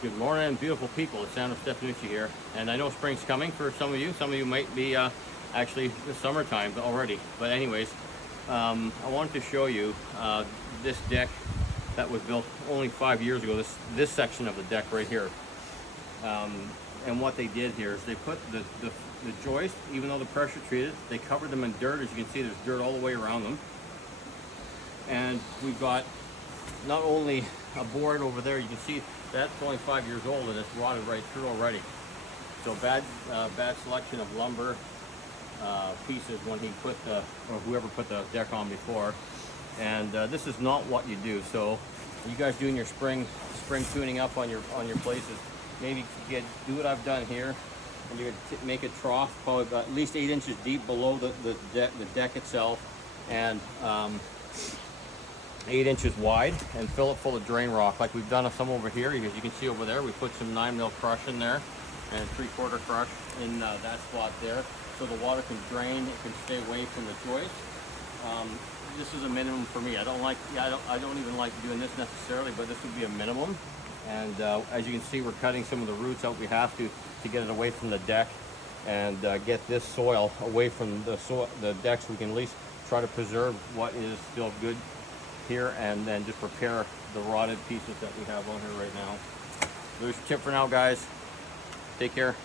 Good morning, beautiful people. It's Sandro here, and I know spring's coming for some of you. Some of you might be actually the summertime already. But anyways, I wanted to show you this deck that was built only 5 years ago. This section of the deck right here, and what they did here is they put the joist, even though the pressure treated, they covered them in dirt. As you can see, there's dirt all the way around them, and we've got not only a board over there, you can see that's only 5 years old and it's rotted right through already. So bad selection of lumber pieces when he put or whoever put the deck on before. And this is not what you do. So you guys doing your spring tuning up on your places, maybe do what I've done here, and you're gonna make a trough probably about at least 8 inches deep below the deck itself, and 8 inches wide, and fill it full of drain rock like we've done some over here. As you can see over there, we put some 9mm crush in there and 3/4 crush in that spot there, so the water can drain, it can stay away from the joist. This is a minimum for me. I don't even like doing this necessarily, but this would be a minimum. And as you can see, we're cutting some of the roots out. We have to get it away from the deck and get this soil away from the deck, so we can at least try to preserve what is still good here, and then just repair the rotted pieces that we have on here right now. There's your tip for now, guys. Take care.